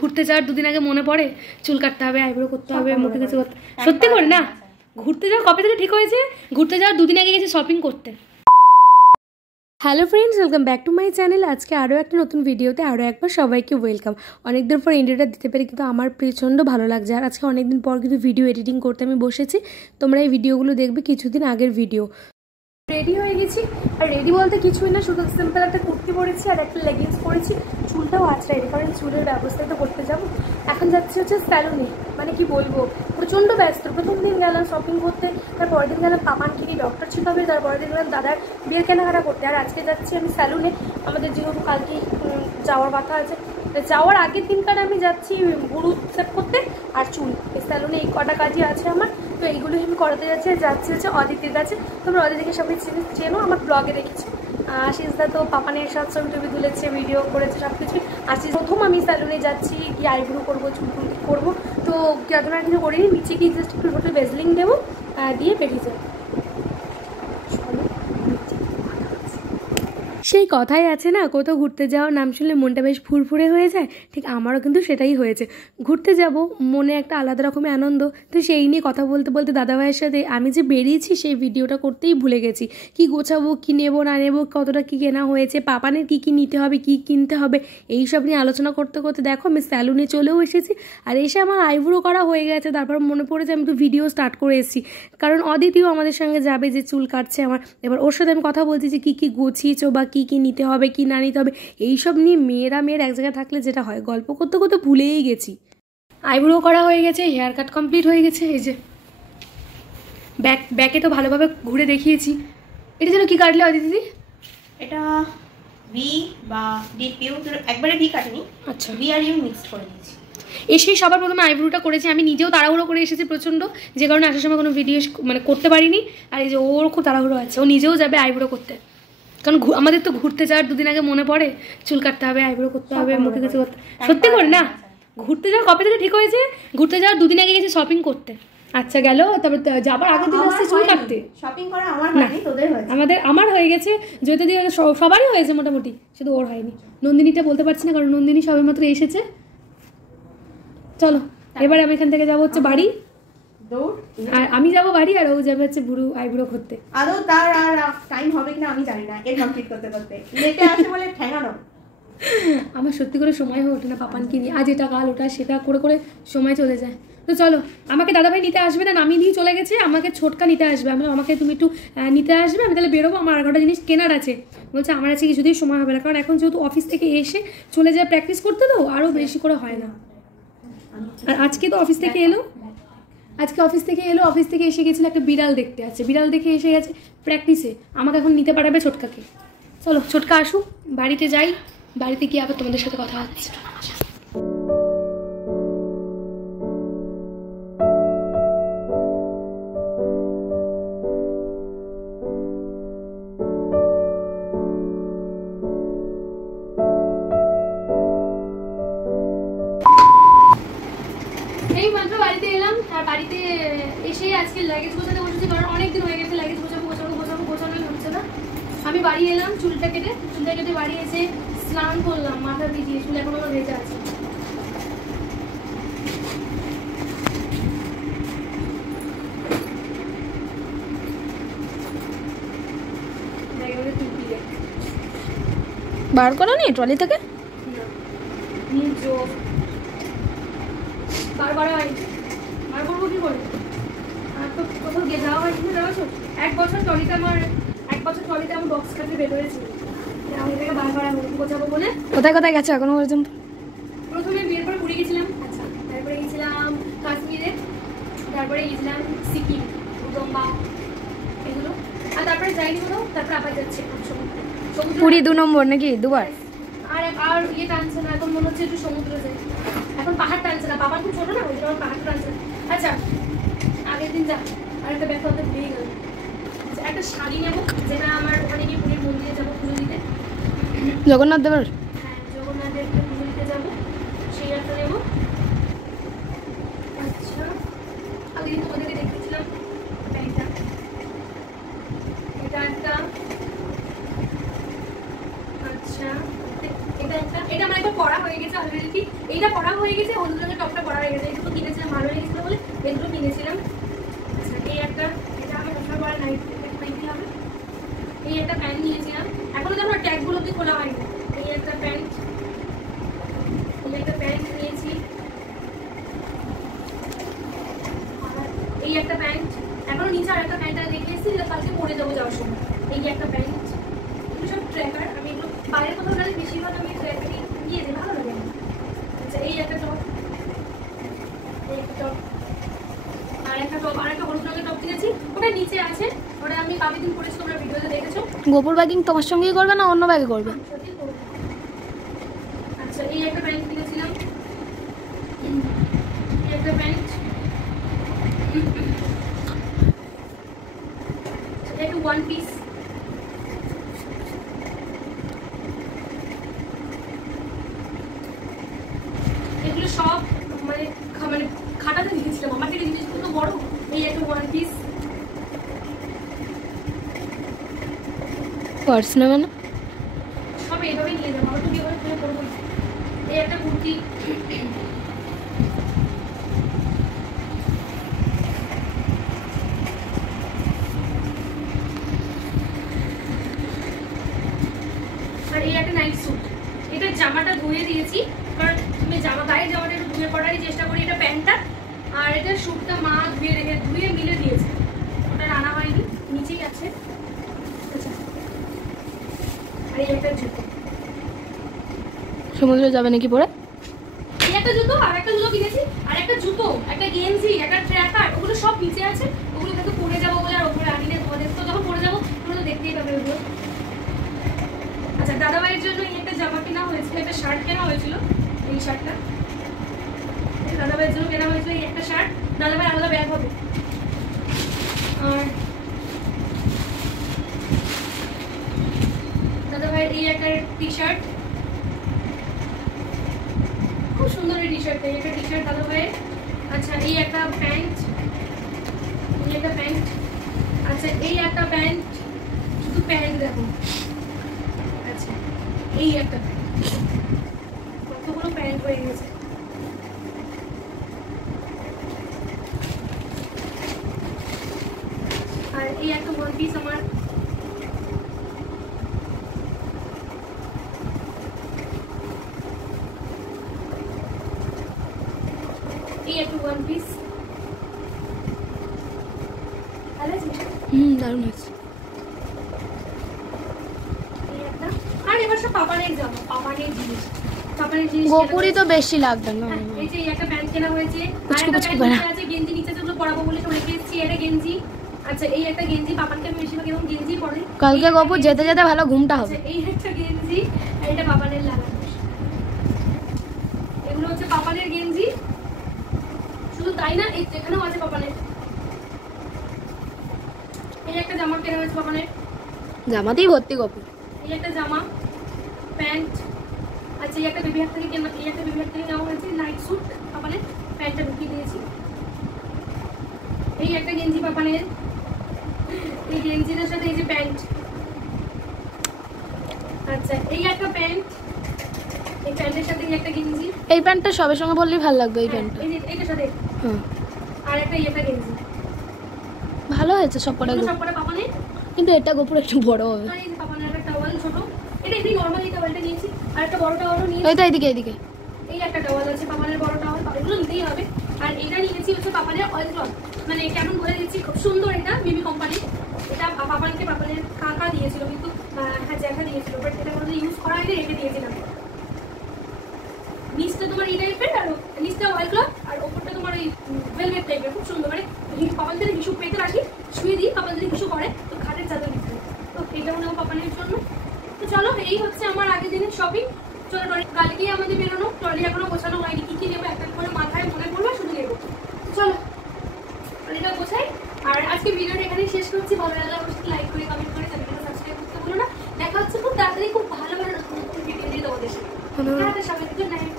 ঘুরতে যাওয়ার দুদিন আগে মনে পড়ে চুল কাটতে হবে, আইব্রো করতে হবে, মুখে কিছু করতে। সত্যি করে না, ঘুরতে যাওয়া কবে থেকে ঠিক হয়েছে? ঘুরতে যাওয়ার দুদিন আগে গেছি শপিং করতে। Hello friends, welcome back to my channel. আজকে আরও একটা নতুন ভিডিওতে আরও একবার সবাইকে ওয়েলকাম। অনেকদিন পর ইন্ডিয়াটা দিতে পেরে কিন্তু আমার প্রচণ্ড ভালো লাগছে। আর আজকে অনেকদিন পর কিন্তু ভিডিও এডিটিং করতে আমি বসেছি। তোমরা এই ভিডিওগুলো দেখবে কিছুদিন আগের ভিডিও। রেডি হয়ে গেছি, আর রেডি বলতে কিছুই না, শুধু সিম্পল একটা কুর্তি পরেছি আর একটা লেগিংস পরেছি। চুলটাও আঁচড়াই, কারণ চুলের ব্যবস্থাই তো করতে যাবো। এখন যাচ্ছি হচ্ছে স্যালুনে। মানে কি বলবো, প্রচণ্ড ব্যস্ত। প্রথম দিন গেলাম শপিং করতে, তারপরের দিন গেলাম পাপানকিনি ডক্টর ছিল হবে, তারপরের দিন গেলাম দাদার বিয়ের কেনাকাটা করতে। আর আজকে যাচ্ছি আমি স্যালুনে। আমাদের যেহেতু কালকে যাওয়ার কথা আছে, যাওয়ার আগের দিনকার আমি যাচ্ছি ভুরু সেট করতে আর চুল। এই স্যালুনে এই কটা কাজই আছে আমার, তো এইগুলো আমি করাতে যাচ্ছি হচ্ছে অদিতির কাছে। তোমরা অদিতিকে সবাই চেনো, আমার ব্লগে দেখেছি। আশিসদা তো পাপানের সাথে ছবি টবি তুলেছে, ভিডিও করেছে, সব কিছুই। আশিস প্রথম আমি স্যালুনে যাচ্ছি, গিয়ে আইব্রো করবো, চুল টুল করবো। তো কেতন আর কিছু করিনি, নিচে গিয়ে জাস্ট একটু হোটেল বেজলিং দেবো, দিয়ে বেরিয়ে যাবো। সেই কথাই আছে না, কোথাও ঘুরতে যাওয়ার নাম শুনলে মনটা বেশ ফুরফুরে হয়ে যায়। ঠিক আমারও কিন্তু সেটাই হয়েছে। ঘুরতে যাব, মনে একটা আলাদা রকমের আনন্দ। তো সেই নিয়ে কথা বলতে বলতে দাদাভাইয়ের সাথে আমি যে বেরিয়েছি সেই ভিডিওটা করতেই ভুলে গেছি। কি গোছাবো, কি নেবো না নেবো, কতটা কি কেনা হয়েছে, পাপানের কি কি নিতে হবে, কি কিনতে হবে, এইসব নিয়ে আলোচনা করতে করতে দেখো আমি স্যালুনে চলেও এসেছি। আর এসে আমার আইব্রো করা হয়ে গেছে। তারপর মনে পড়েছে আমি তো ভিডিও স্টার্ট করে এসেছি, কারণ অদিতিও আমাদের সঙ্গে যাবে, যে চুল কাটছে আমার। এবার ওর সাথে আমি কথা বলছি যে কী কী গুছিয়েছো বা কী কী নিতে হবে, কি না নিতে হবে, এইসব নিয়ে মেয়েরা এক জায়গায় থাকলে যেটা হয়, গল্প করতে করতে ভুলেই গেছি। আইব্রো করা হয়ে গেছে, হেয়ার কাট কমপ্লিট হয়ে গেছে। এই যে ব্যাকে তো ভালোভাবে ঘুরে দেখিয়েছি। এটা যেন কি কাটলে অদিতি? এটা ভি বা ডিপ ইউ, একবারে ভি কাটিনি। আচ্ছা, ভি আর ইউ মিক্স করে দিয়েছি। এসেই সবার প্রথমে আইব্রোটা করেছি আমি, নিজেও তাড়াহুড়ো করে এসেছি প্রচণ্ড, যে কারণে আসার সময় কোনো ভিডিও মানে করতে পারিনি। আর এই যে ওর খুব তাড়াহুড়ো আছে, ও নিজেও যাবে আইব্রো করতে, কারণ আমাদের তো ঘুরতে যাওয়ার দুদিন আগে মনে পড়ে চুল কাটতে হবে, আইব্রো করতে হবে, মুখে কিছু করতে। সত্যি করে না, ঘুরতে যাওয়া কবে থেকে ঠিক হয়েছে? ঘুরতে যাওয়ার দুদিন আগে গেছি শপিং করতে। আচ্ছা গেল, তারপর যাবার আগের দিন আসছে চুল কাটতে। শপিং করা আমার হয়নি, তোদের হয়েছে। আমার হয়ে গেছে, জ্যোতি সবারই হয়েছে মোটামুটি, শুধু ওর হয়নি। নন্দিনীটা বলতে পারছি না, কারণ নন্দিনী সবেমাত্র এসেছে। চলো এবার আমি এখান থেকে যাবো হচ্ছে বাড়ি, আর আমি যাবো বাড়ি, আর ও যাবে হচ্ছে বুড়ো আইব্রো করতে। আদৌ তার আর টাইম হবে কিনা আমি জানি না, এর কমপ্লিট করতে করতে লেটে আসে বলে ঠ্যাঙানো। আমার সত্যি করে সময় হয়ে ওঠে না পাপানকে নিয়ে, আজ এটা কাল ওটা সেটা করে করে সময় চলে যায়। তো চলো, আমাকে দাদাভাই নিতে আসবে না, নামিয়ে দিয়ে চলে গেছে। আমাকে ছোটকা নিতে আসবে, আমাকে তুমি একটু নিতে আসবে, আমি তাহলে বেরোবো। আমার 11টা জিনিস কেনার আছে। বলছে আমার আছে কিছুতেই সময় হবে না, কারণ এখন যেহেতু অফিস থেকে এসে চলে যায় প্র্যাকটিস করতে, তো আরও বেশি করে হয় না। আর আজকে তো অফিস থেকে এলো, অফিস থেকে এসে গেছিলো একটা বিড়াল দেখতে আছে, বিড়াল দেখে এসে গেছে প্র্যাকটিসে। আমাকে এখন নিতে পারবে ছোটকাকে। চলো ছোটকা আসুক, বাড়িতে যাই, বাড়িতে গিয়ে আবার তোমাদের সাথে কথা হচ্ছে। এই মাত্র বাড়িতে এলাম, আর বাড়িতে এসে আজকে লাগেজ গোছাতে বসেছি, কারণ অনেকদিন হয়ে গেছে লাগেজ গোছানোই হচ্ছে না। আমি বাড়ি এলাম, চুলটা কেটে বাড়ি এসে স্নান করলাম, মাথা ভিজিয়ে, চুল এখন আমার ভেজা আছে। বার করো নি ট্রলি থেকে? বার করা হয়, বার করবো কি করে? কোথাও গিয়ে যাওয়া হয় কিন্তু যাওয়া। 1 বছর ট্রলিতে আমার বক্স কাটে বের হয়েছিল, আমি এটাকে বার করা হলো গোছাবো বলে। কোথায় কোথায় গেছো এখনো পর্যন্ত? প্রথমে বিয়ের পরে পুরী গেছিলাম, আচ্ছা, তারপরে গেছিলাম কাশ্মীরে, তারপরে গেছিলাম সিকিম, উদম্বা, এগুলো। আর তারপরে যাইনি কোথাও, তারপরে আবার যাচ্ছি পুরী 2 নম্বর নাকি দুবার? আর ইয়ে টানছে না, এখন মনে হচ্ছে একটু সমুদ্র যাই। এখন পাহাড় টানছে না, বাবার খুব ছোট না, ওই জন্য পাহাড় টানছে। আচ্ছা আগের দিন যা, আর একটা ব্যাপার হতে ভুলেই গেল, একটা শাড়ি নেবো, যেটা আমার ওখানে গিয়ে পুরীর মন্দিরে যাবো পুজো দিতে। জগন্নাথ দেবের? হ্যাঁ, জগন্নাথ দেবকে পুজো দিতে যাবো, সেই একটা নেবো। আচ্ছা আগের দিন তোমাদেরকে দেখেছিলাম এটা একটা। আচ্ছা এটা আমার একটা পড়া হয়ে গেছে অলরেডি, এইটা পড়া হয়ে হয়ে গেছে, হলুদ রঙের টপটা পরা হয়ে গেছে। এই দুটো কিনেছিলাম, ভালো লেগেছিল বলে এই দুটো কিনেছিলাম। আচ্ছা এই একটা, এটা আমার সবসময় পরা নাইট হবে। এই একটা প্যান্ট নিয়েছিলাম, এখনো তো আমার ট্যাগগুলো অব্দি খোলা হয়নি। এই একটা প্যান্ট, এই একটা প্যান্ট নিয়েছি। এই একটা প্যান্ট, এখনো নিচে আর একটা প্যান্ট রেখে এসেছি, যেটা কালকে পরে যাবো যাওয়ার সময়। এই একটা প্যান্ট, এগুলো সব ট্র্যাকার। আমি এগুলো বাইরের কোথাও গেলে বেশিরভাগ আমি ট্র্যাকারই নিয়ে যাই, ভালো লাগে। আচ্ছা এই একটা টপ, এই একটা টপ, আর একটা টপ, আর একটা হলুদ রঙের টপ কিনেছি, ওটা নিচে আছে। ওটা আমি কালকে দিন পরেছি, তোমরা ভিডিওতে দেখেছো। গোপুর ব্যাগিং তোমার সঙ্গেই করবে না অন্য ব্যাগে করবে? আচ্ছা এই একটা প্যান্ট কিনেছিলাম, এই একটা প্যান্ট, একটু ওয়ান পিস। এগুলো সব মানে খাটাতে দিয়েছিলাম, আমার থেকে জিনিসগুলো তো বড়। এই একটা ওয়ান পিস। পার্স নেবে না? সব এইভাবেই নিয়ে যাবো, আমার তো বিয়ে করে তুলে করবো। এই একটা কুর্তি, আর এই একটা নাইট স্যুট। এটা জামাটা ধুয়ে দিয়েছি, কারণ আমি গায়ের জামাটা একটু ধুয়ে পড়ারই চেষ্টা করি। এটা প্যান্টটা আর এটা স্যুটটা মা ধুয়ে মিলে দিয়েছে, ওটা আনা হয়নি, নিচেই আছে। আচ্ছা আর এই একটা জুতো, সমুদ্রে যাবে নাকি পরে? এই একটা জুতো, আর একটা জুতো কিনেছি, আর একটা জুতো, একটা গেঞ্জি, একটা ট্র্যাকার, ওগুলো সব নিচে আছে। ওগুলো কিন্তু পরে যাবো বলে আর ওপরে আনিনি, তোমাদের তো যখন পরে যাবো তোমরা তো দেখতেই পাবে ওগুলো। আচ্ছা দাদাভাইয়ের জন্য এই একটা জামা কেনা হয়েছিল, একটা শার্ট কেনা হয়েছিল। এই শার্টটা দাদাভাইয়ের জন্য কেনা হয়েছিল, এই একটা শার্ট। দাদাভাই আলাদা ব্যাগ হবে। আর দাদাভাইয়ের এই একটা টি শার্ট, খুব সুন্দর এই টি শার্টটা, এই একটা টি শার্ট দাদাভাইয়ের। আচ্ছা এই একটা প্যান্ট, এই একটা প্যান্ট। আচ্ছা এই একটা প্যান্ট, শুধু প্যান্ট দেখো। আচ্ছা এই একটা কতগুলো প্যান্ট হয়ে গেছে। আর এই একটা ওয়ান পিস আমার। এই একটা ওয়ান পিস, ভালো আছে? দারুণ আছে। এই একটা, আর এবার সব পাপানের জামা, পাপানের জিনিস, পাপানের জিনিস। গোপুরই তো বেশি লাগবে না। এই যে এই একটা প্যান্ট কেনা হয়েছে, আর একটা প্যান্ট আছে, গেঞ্জি নিচে যেগুলো পরাবো বলে তো রেখে এসেছি, এটা গেঞ্জি। আচ্ছা এই একটা গেঞ্জি, পাপানকে আমি বেশিরভাগ এরকম গেঞ্জি পরে। কালকে গোপু যেতে যেতে ভালো ঘুমটা হবে। এই একটা গেঞ্জি, আর এটা পাপানের লাগানো। এগুলো হচ্ছে পাপানের গেঞ্জি, শুধু তাই না, এই এখানেও আছে পাপানের। এই একটা জামা কেনা হয়েছে পাপানের, জামাতেই ভর্তি গোপু। এই একটা জামা, প্যান্ট। আচ্ছা এই একটা বেবি হাট থেকে কেনা, এই একটা বেবি হাট থেকে নেওয়া হয়েছে নাইট স্যুট, পাপানের প্যান্টটা ঢুকিয়ে দিয়েছি। এই একটা গেঞ্জি পাপানের, এই গেঞ্জিটার সাথে এই যে প্যান্ট। আচ্ছা এই একটা প্যান্ট, এই প্যান্টের সাথে এই একটা গেঞ্জি। এই প্যান্টটা সবের সঙ্গে পরলেই ভালো লাগবে। এই প্যান্টটা এই যে এইটার সাথে, হ্যাঁ আর একটা এটা গেঞ্জি। ভালো হয়েছে সব কটা। সব কটা পাপানের, কিন্তু এটা গোপুর একটু বড় হবে। আর এই যে পাপানের একটা টাওয়াল ছোট, এটা এমনি নরমাল এই টাওয়ালটা নিয়েছি, আর একটা বড় টাওয়ালও নিয়েছি। এই তো এইদিকে এইদিকে এই একটা টাওয়াল আছে পাপানের, বড় টাওয়াল, এগুলো নিতেই হবে। আর এটা নিয়েছি হচ্ছে পাপানের অয়েল ক্লথ, মানে কেমন বলে দিচ্ছি, খুব সুন্দর এটা, বিবি কোম্পানি। এটা পাপানের কাকা দিয়েছিল, কিন্তু হ্যাঁ জ্যাঠা দিয়েছিল, বাট এটা কোনো ইউজ করা হয়নি, রেখে দিয়েছিলাম। নিচটা তোমার এই টাইপের, আর নিচটা অয়েল ক্লথ, আর ওপরটা তোমার ওই ভেলভেট টাইপের, খুব সুন্দর। মানে পাপানদের হিসু পেতে রাখি, শুয়ে দিই, পাপানদের হিসু করে তো খাটের চাদর দিতে। তো এইটা মনে হয় পাপানের জন্য। তো চলো এই হচ্ছে আমার আগের দিনের শপিং। চলো ট্রলি, কালকেই আমাদের বেরোনো, ট্রলি এখনো গোছানো হয়নি, কি কি নেবো একটা করে মাথায় মনে পড়বে, শুধু নেবো। চলো ট্রলিটা গোছাই। আর আজকে ভিডিওটা এখানেই শেষ করছি। ভালো লাগলে অবশ্যই লাইক করে, কমেন্ট করে, চ্যানেলটা সাবস্ক্রাইব করতে ভুলো না। দেখা হচ্ছে খুব তাড়াতাড়ি, খুব ভালো ভালো নতুন ভিডিও নিয়ে তোমাদের সাথে। সবাই গুড নাইট।